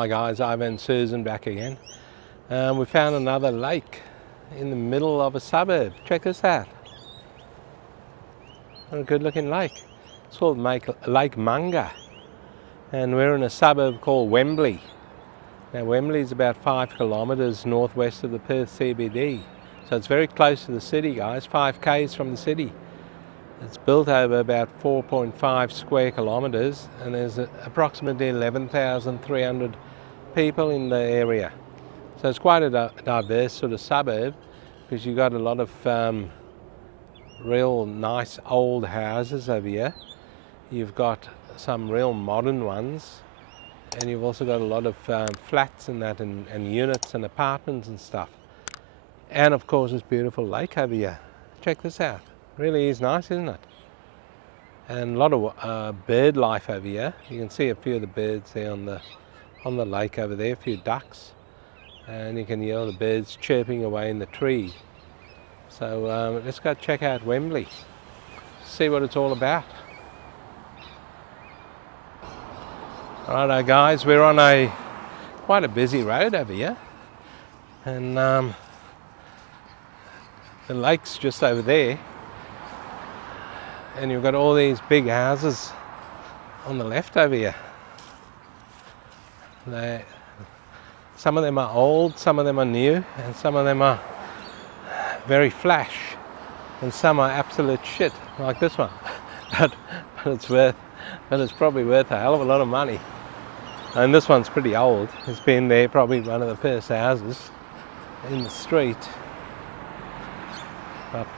Hi guys, I'm and Susan back again. We found another lake in the middle of a suburb. Check this out. What a good looking lake. It's called Lake Monger, and we're in a suburb called Wembley. Now Wembley is about 5 kilometres northwest of the Perth CBD, so it's very close to the city, guys, 5 k's from the city. It's built over about 4.5 square kilometres, and there's approximately 11,300 people in the area. So it's quite a diverse sort of suburb, because you've got a lot of real nice old houses over here. You've got some real modern ones, and you've also got a lot of flats and that, and units and apartments and stuff. And of course this beautiful lake over here. Check this out. Really is nice, isn't it? And a lot of bird life over here. You can see a few of the birds there on the lake over there, a few ducks, and you can hear the birds chirping away in the tree. So let's go check out Wembley, see what it's all about. Righto guys, we're on quite a busy road over here, and the lake's just over there, and you've got all these big houses on the left over here. Some of them are old, some of them are new, and some of them are very flash, and some are absolute shit, like this one. but it's probably worth a hell of a lot of money. And this one's pretty old. It's been there, probably one of the first houses in the street. But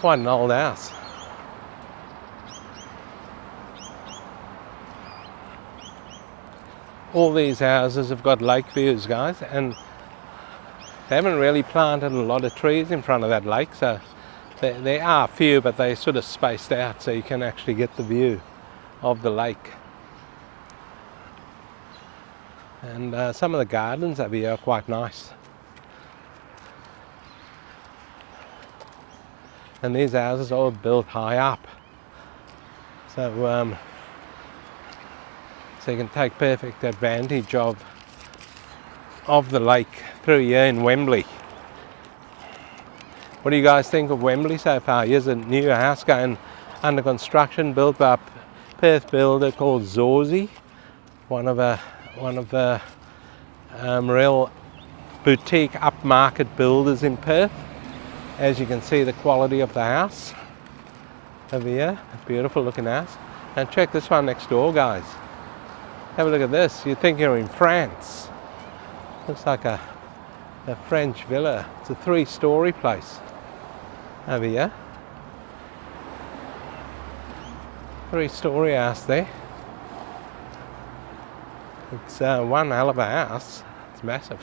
quite an old house. All these houses have got lake views, guys, and they haven't really planted a lot of trees in front of that lake, so there are a few, but they're sort of spaced out so you can actually get the view of the lake. And some of the gardens over here are quite nice. And these houses are all built high up, so you can take perfect advantage of the lake through here in Wembley. What do you guys think of Wembley so far? Here's a new house going under construction, built by a Perth builder called Zorzy, one of the real boutique upmarket builders in Perth. As you can see, the quality of the house over here, a beautiful looking house. And check this one next door, guys. Have a look at this. You'd think you're in France. Looks like a French villa. It's a 3-story place over here. 3-story house there. It's one hell of a house. It's massive.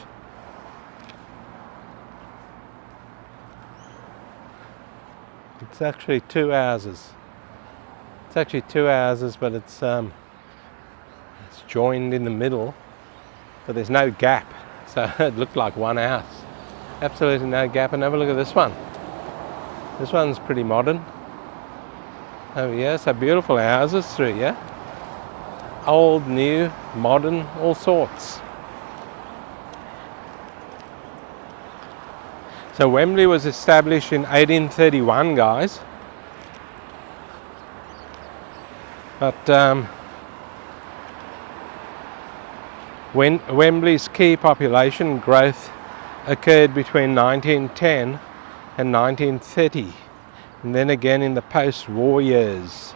It's actually 2 houses. It's actually 2 houses, but it's joined in the middle, but there's no gap, so it looked like one house. Absolutely no gap. And have a look at this one. This one's pretty modern over here. So beautiful houses through here. Old, new, modern, all sorts. So Wembley was established in 1831, guys. But Wembley's key population growth occurred between 1910 and 1930, and then again in the post-war years.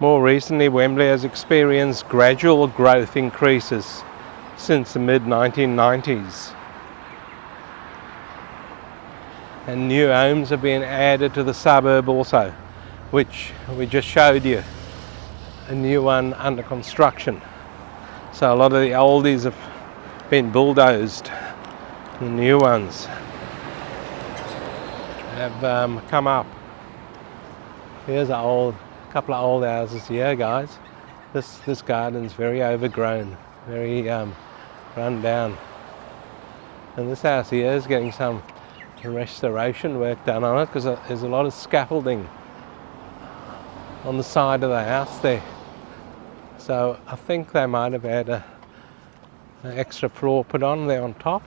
More recently, Wembley has experienced gradual growth increases since the mid-1990s. And new homes have been added to the suburb also, which we just showed you. A new one under construction. So a lot of the oldies have been bulldozed. The new ones have come up. Here's a couple of old houses here, guys. This garden's very overgrown, very run down. And this house here is getting some restoration work done on it, because there's a lot of scaffolding on the side of the house there. So I think they might have had an extra floor put on there on top.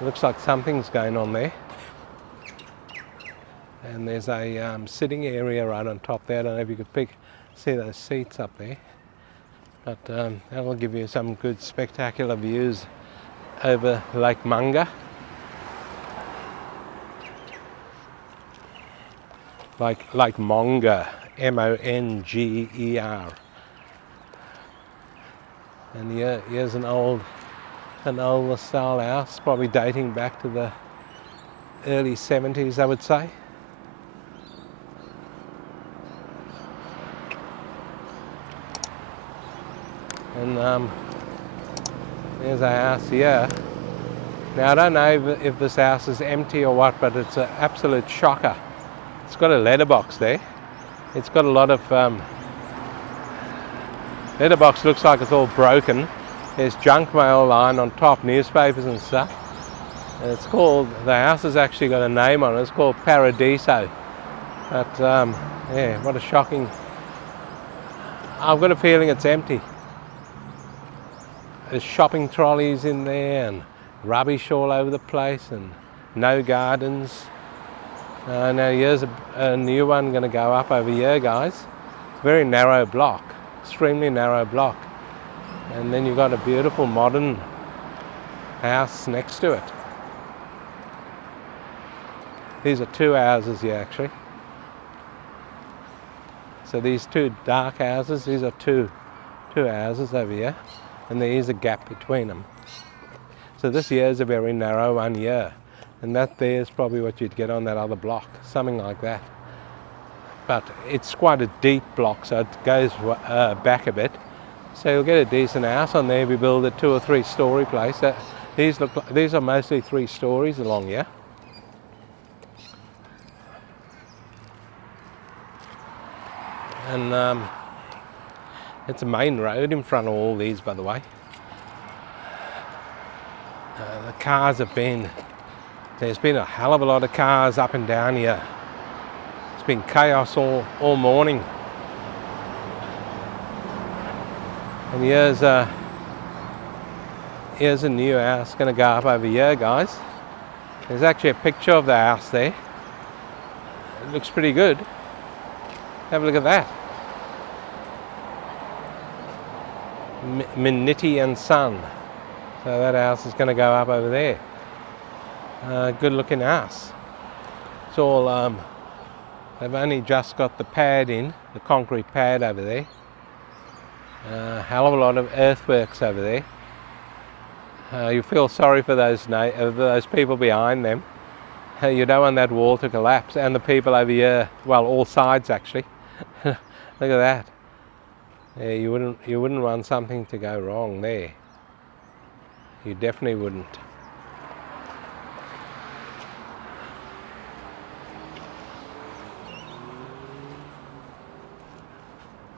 It looks like something's going on there. And there's a sitting area right on top there. I don't know if you could see those seats up there. But that'll give you some good spectacular views over Lake Monger. Lake Monger, Monger. And here's an old style house, probably dating back to the early 70s, I would say. And there's a house here. Now I don't know if this house is empty or what, but it's an absolute shocker. It's got a letterbox there. It's got a lot of letterbox looks like it's all broken. There's junk mail lying on top, newspapers and stuff. And it's called, the house has actually got a name on it. It's called Paradiso. But yeah, what a shocking. I've got a feeling it's empty. There's shopping trolleys in there and rubbish all over the place and no gardens. Now here's a new one going to go up over here, guys. It's a very narrow block, extremely narrow block. And then you've got a beautiful modern house next to it. These are two houses here actually. So these two dark houses, these are two houses over here. And there is a gap between them. So this here is a very narrow one here. And that there is probably what you'd get on that other block, something like that. But it's quite a deep block, so it goes back a bit. So you'll get a decent house on there if you build a 2 or 3 story place. These are mostly 3 stories along here. And it's a main road in front of all these, by the way. The cars have been, there's been a hell of a lot of cars up and down here. It's been chaos all morning. And here's a new house going to go up over here, guys. There's actually a picture of the house there. It looks pretty good. Have a look at that. Minity and Son. So that house is going to go up over there. Good looking house. It's all, they've only just got the pad in, the concrete pad over there. Hell of a lot of earthworks over there. You feel sorry for those people behind them. You don't want that wall to collapse. And the people over here, well, all sides actually. Look at that. Yeah, you wouldn't want something to go wrong there. You definitely wouldn't.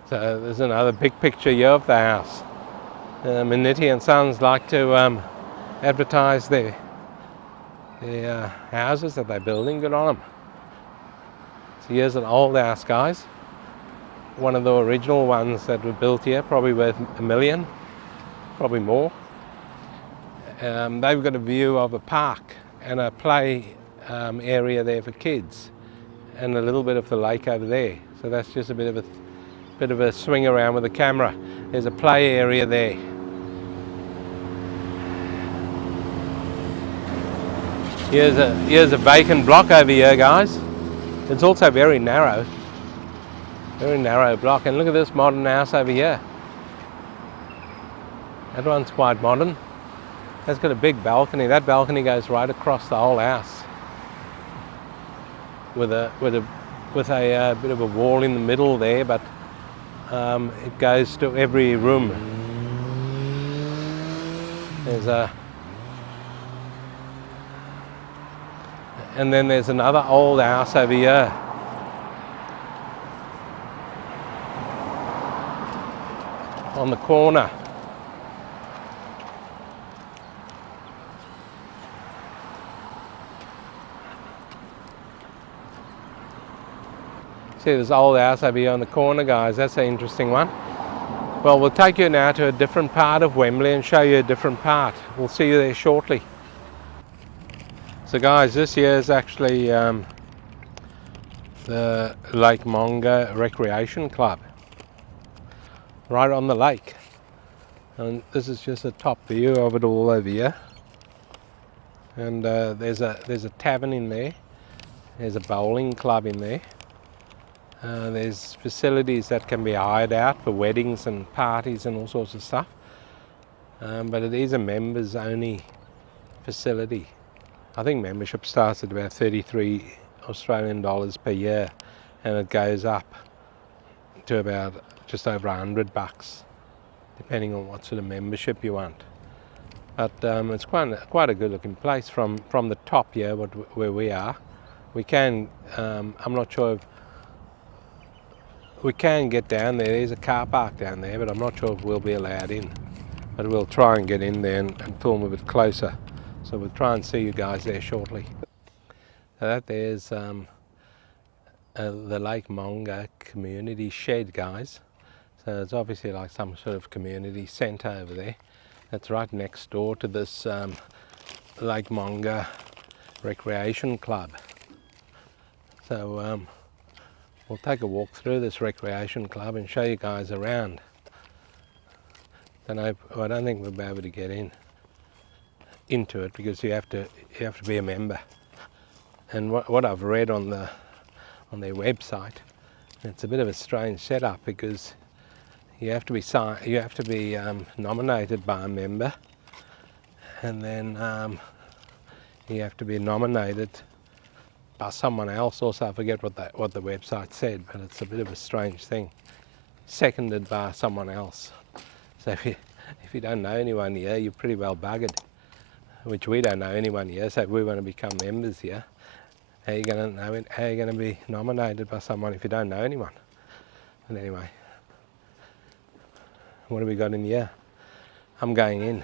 So there's another big picture here of the house. Minity and Sons like to advertise their houses that they're building. Good on them. So here's an old house, guys. One of the original ones that were built here, probably worth $1 million, probably more. They've got a view of a park and a play area there for kids, and a little bit of the lake over there. So that's just a bit of a swing around with the camera. There's a play area there. Here's a vacant block over here, guys. It's also very narrow. Very narrow block. And look at this modern house over here. That one's quite modern. That's got a big balcony. That balcony goes right across the whole house. With a bit of a wall in the middle there, but it goes to every room. And then there's another old house over here. On the corner. See this old house over here on the corner, guys. That's an interesting one. Well, we'll take you now to a different part of Wembley and show you a different part. We'll see you there shortly. So guys, this here is actually the Lake Monger Recreation Club, right on the lake. And this is just a top view of it all over here. And there's a tavern in there. There's a bowling club in there. There's facilities that can be hired out for weddings and parties and all sorts of stuff. But it is a members only facility. I think membership starts at about 33 Australian dollars per year, and it goes up to about just over $100, depending on what sort of membership you want. But it's quite a good looking place from the top here, where we are. We can, I'm not sure if we can get down there. There's a car park down there, but I'm not sure if we'll be allowed in. But we'll try and get in there and film a bit closer. So we'll try and see you guys there shortly. So that there's the Lake Monger community shed, guys. So it's obviously like some sort of community centre over there. That's right next door to this Lake Monger Recreation Club. So we'll take a walk through this recreation club and show you guys around. I don't think we'll be able to get into it because you have to be a member. And what I've read on their website, it's a bit of a strange setup because you have to be nominated by a member, and then you have to be nominated by someone else also. I forget what the website said, but it's a bit of a strange thing. Seconded by someone else. So if you don't know anyone here, you're pretty well buggered. Which we don't know anyone here. So if we want to become members here, how are you going to be nominated by someone if you don't know anyone? But anyway, what have we got in here? I'm going in.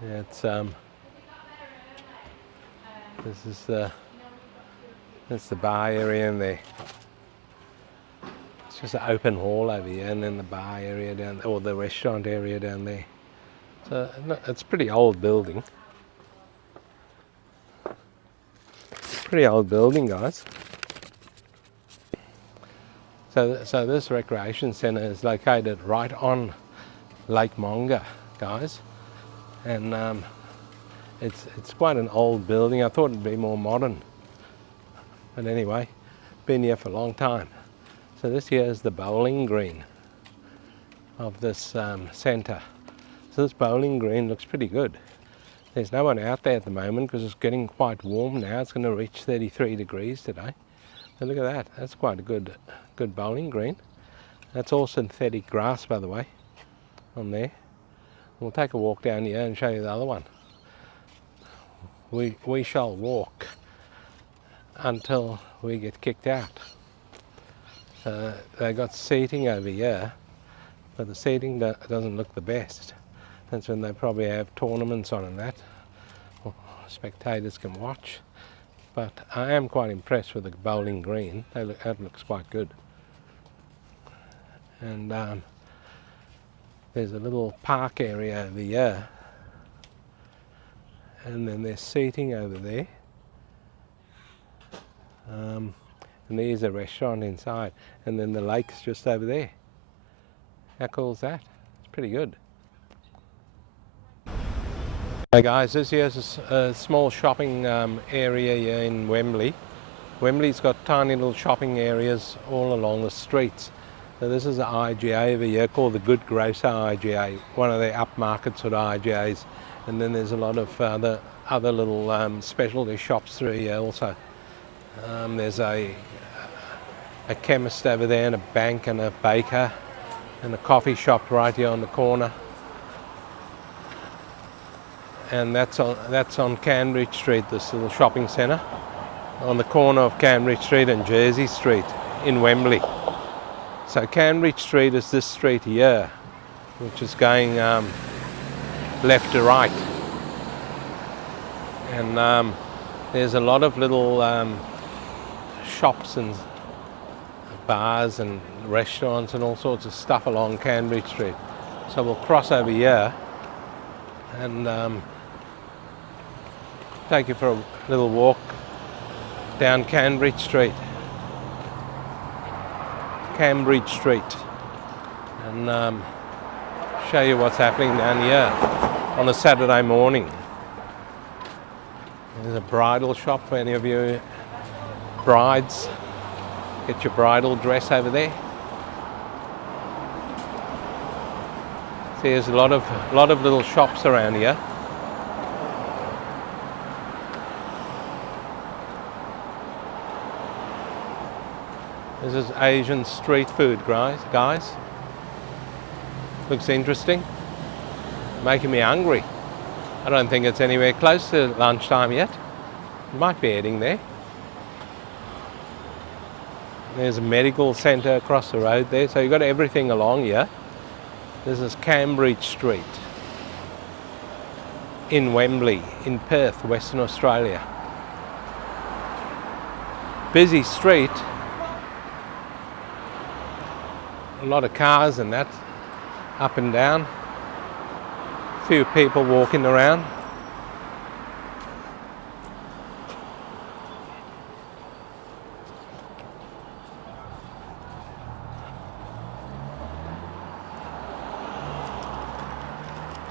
Yeah, it's that's the bar area in there. It's just an open hall over here, and then the bar area down there, or the restaurant area down there. So it's a pretty old building. Pretty old building, guys. So this recreation centre is located right on Lake Monger, guys. And it's quite an old building. I thought it'd be more modern, but anyway, been here for a long time. So this here is the bowling green of this centre. So this bowling green looks pretty good. There's no one out there at the moment because it's getting quite warm now. It's going to reach 33 degrees today. So look at that. That's quite a good bowling green. That's all synthetic grass, by the way, on there. We'll take a walk down here and show you the other one. We shall walk until we get kicked out. They got seating over here, but the seating doesn't look the best. That's when they probably have tournaments on and that. Spectators can watch. But I am quite impressed with the bowling green. That looks quite good. And there's a little park area over here, and then there's seating over there, and there's a restaurant inside, and then the lake's just over there. How cool is that? It's pretty good. Hey guys, this here's a small shopping area here in Wembley. Wembley's got tiny little shopping areas all along the streets. So this is an IGA over here called the Good Grocer IGA, one of the upmarket sort of IGAs. And then there's a lot of other little specialty shops through here also. There's a chemist over there, and a bank, and a baker, and a coffee shop right here on the corner. And that's on Cambridge Street, this little shopping centre, on the corner of Cambridge Street and Jersey Street in Wembley. So Cambridge Street is this street here, which is going left to right. And there's a lot of little shops and bars and restaurants and all sorts of stuff along Cambridge Street. So we'll cross over here and take you for a little walk down Cambridge Street. And show you what's happening down here on a Saturday morning. There's a bridal shop for any of you brides. Get your bridal dress over there. See, there's a lot of little shops around here. This is Asian street food, guys. Looks interesting. Making me hungry. I don't think it's anywhere close to lunchtime yet. Might be heading there. There's a medical centre across the road there, so you've got everything along here. This is Cambridge Street in Wembley, in Perth, Western Australia. Busy street. A lot of cars and that, up and down. Few people walking around.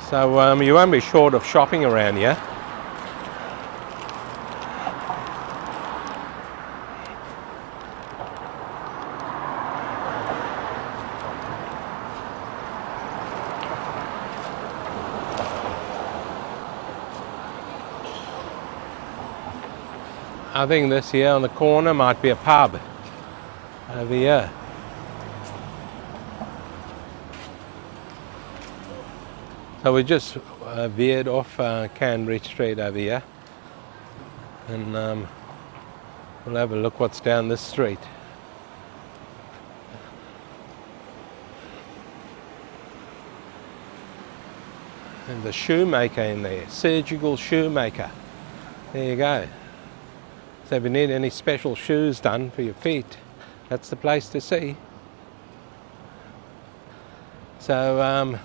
So you won't be short of shopping around here. I think this here on the corner might be a pub over here. So we just veered off Cambridge Street over here, and we'll have a look what's down this street. And the shoemaker in there, surgical shoemaker. There you go. So if you need any special shoes done for your feet, that's the place to see. So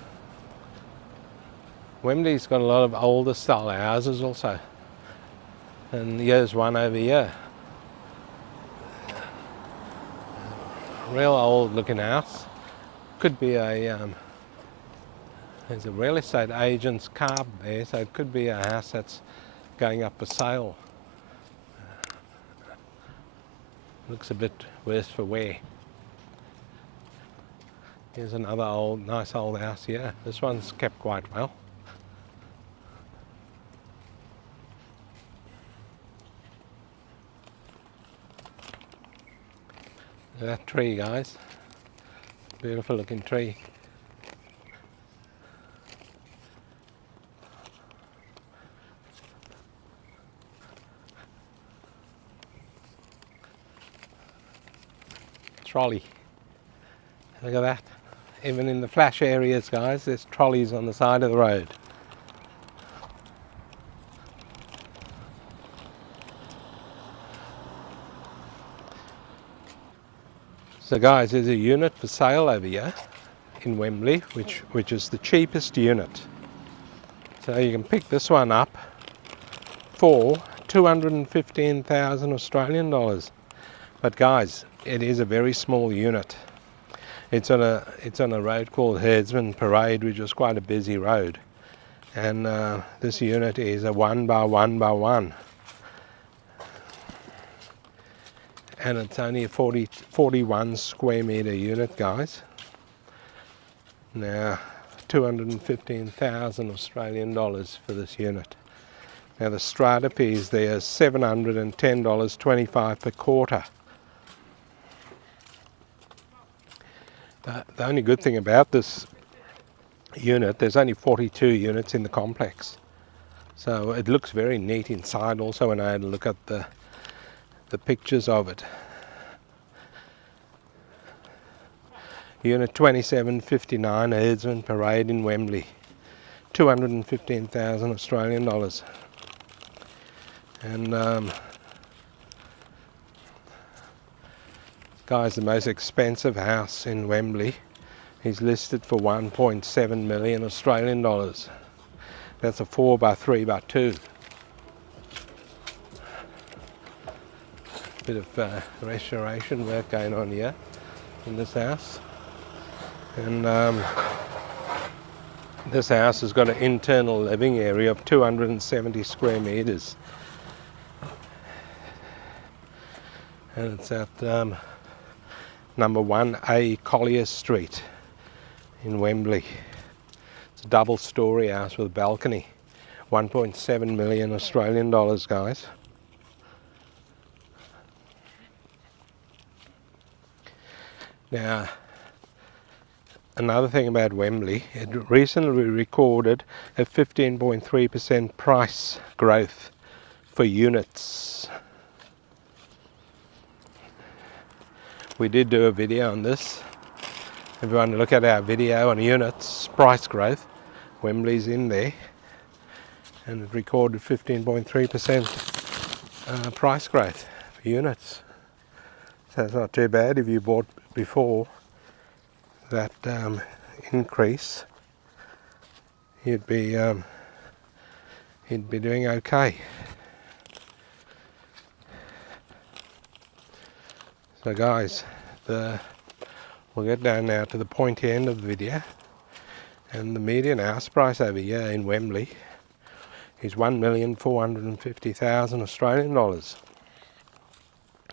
Wembley's got a lot of older style houses also. And here's one over here. Real old looking house. Could be a, there's a real estate agent's card there, so it could be a house that's going up for sale. Looks a bit worse for wear. Here's another old, nice old house here. This one's kept quite well. That tree, guys. Beautiful looking tree. Trolley. Look at that. Even in the flash areas, guys, there's trolleys on the side of the road. So guys, there's a unit for sale over here in Wembley, which is the cheapest unit. So you can pick this one up for 215,000 Australian dollars. But guys, it is a very small unit. It's on a road called Herdsman Parade, which is quite a busy road. And this unit is a 1 by 1 by 1. And it's only a 41 square metre unit, guys. Now, 215,000 Australian dollars for this unit. Now the strata fees there is $710.25 per quarter. The only good thing about this unit, there's only 42 units in the complex. So it looks very neat inside also when I had a look at the pictures of it. Unit 2759, Herdsman Parade in Wembley. 215,000 Australian dollars. And guys, the most expensive house in Wembley is listed for 1.7 million Australian dollars. That's a 4x3x2. Bit of restoration work going on here in this house. And this house has got an internal living area of 270 square meters. And it's at number 1A Collier Street in Wembley. It's a double-storey house with a balcony. 1.7 million Australian dollars, guys. Now, another thing about Wembley, it recently recorded a 15.3% price growth for units. We did do a video on this. If you want to look at our video on units, price growth, Wembley's in there. And it recorded 15.3% price growth for units. So it's not too bad if you bought before that increase. You'd be doing okay. So guys, we'll get down now to the pointy end of the video, and the median house price over here in Wembley is 1,450,000 Australian dollars.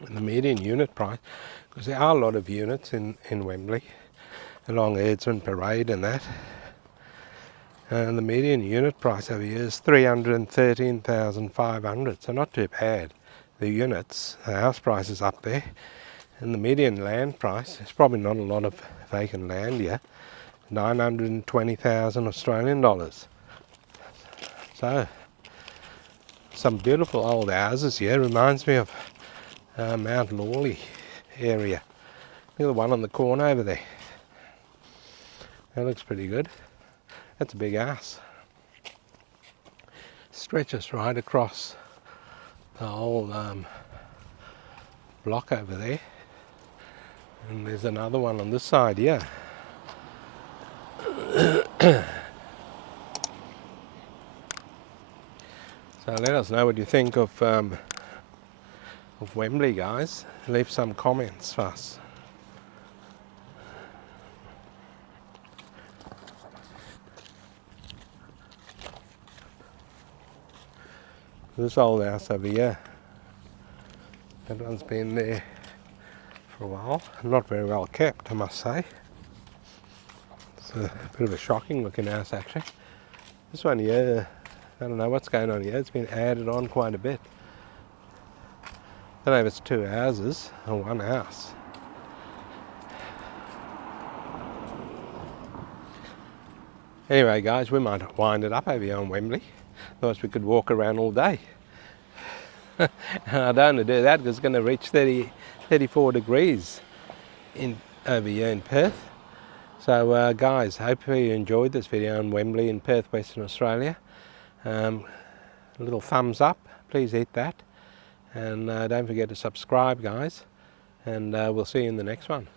And the median unit price, because there are a lot of units in Wembley along Herdsman Parade and that, and the median unit price over here is 313,500, so not too bad. The units, the house price is up there. And the median land price, there's probably not a lot of vacant land here, 920,000 Australian dollars. So, some beautiful old houses here. Reminds me of Mount Lawley area. Look at the one on the corner over there. That looks pretty good. That's a big house. Stretches right across the whole block over there. And there's another one on this side here. So let us know what you think of Wembley, guys. Leave some comments for us. This old house over here, that one's been there for a while. Not very well kept, I must say. It's a bit of a shocking looking house actually. This one here, I don't know what's going on here. It's been added on quite a bit. I don't know if it's two houses or one house. Anyway guys, we might wind it up over here on Wembley. Otherwise we could walk around all day. I don't want to do that because it's going to reach 34 degrees over here in Perth. So guys, hopefully you enjoyed this video on Wembley in Perth, Western Australia. A little thumbs up, please hit that. And don't forget to subscribe, guys. And we'll see you in the next one.